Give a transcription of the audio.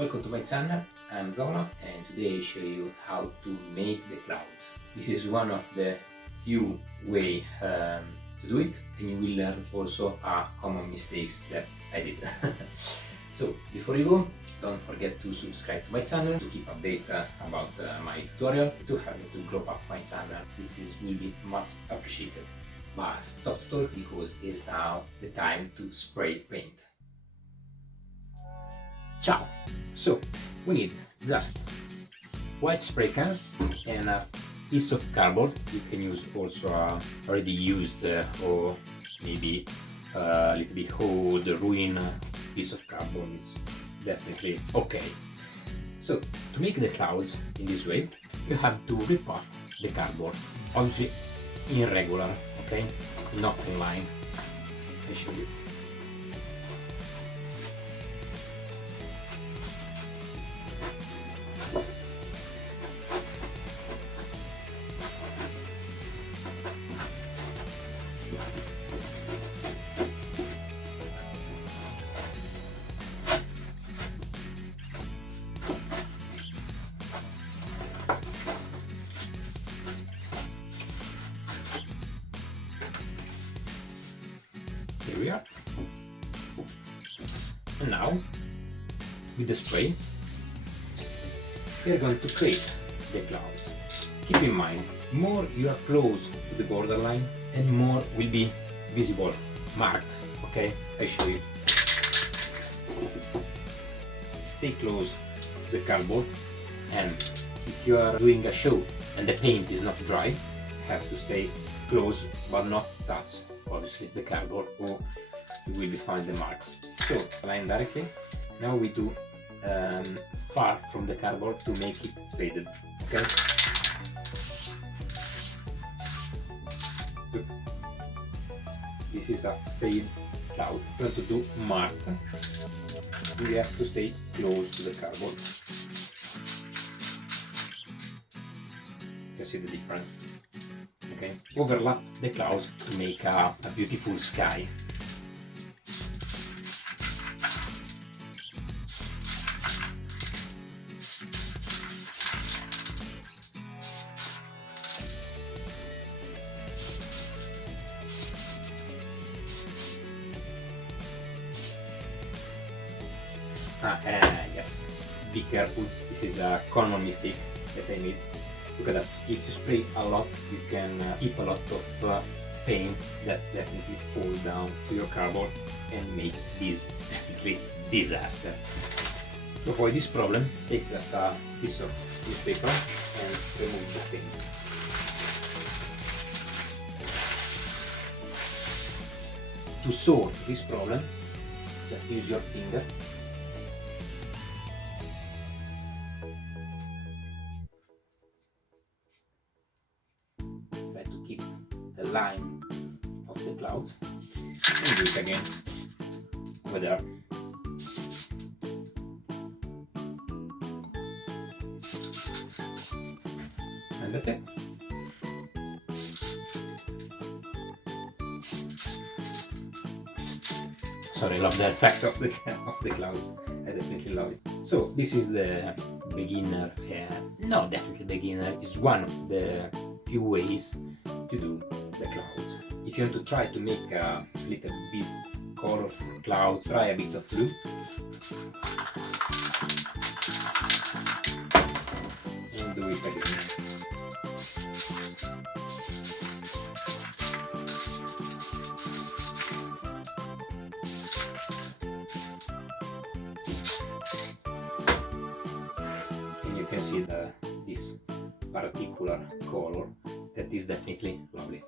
Welcome to my channel, I'm Zolo and today I show you how to make the clouds. This is one of the few ways to do it, and you will learn also common mistakes that I did. So before you go, don't forget to subscribe to my channel to keep update about my tutorial, to help me to grow up my channel. Will be much appreciated. But stop talk because it's now the time to spray paint. Ciao! So we need just white spray cans and a piece of cardboard. You can use also a already used or maybe a little bit old, ruined piece of cardboard. It's definitely okay. So to make the clouds in this way, you have to rip off the cardboard, obviously in regular, okay, not in line. I show you. Here we are. And now, with the spray, we are going to create the clouds. Keep in mind, more you are close to the borderline and more will be visible, marked, okay? I show you. Stay close to the cardboard, and if you are doing a show and the paint is not dry, you have to stay close but not touch obviously the cardboard, or you will be find the marks. So line directly. Now we do far from the cardboard to make it faded. Okay. This is a fade cloud. If you want to do mark, we have to stay close to the cardboard. You can see the difference. Okay. Overlap the clouds to make a beautiful sky. Yes, be careful. This is a common mistake that I made. Look at that. If you spray a lot, you can keep a lot of paint that definitely fall down to your cardboard and make this definitely disaster. To avoid this problem, take just a piece of newspaper and remove the paint. To solve this problem, just use your finger. Try to keep the line of the clouds and do it again over there. And that's it. Sorry, I love the effect of the clouds. I definitely love it. So this is the beginner. No, definitely beginner is one of the few ways to do the clouds. If you want to try to make a little bit colorful clouds, try a bit of blue. And do it again. You can see this particular color that is definitely lovely.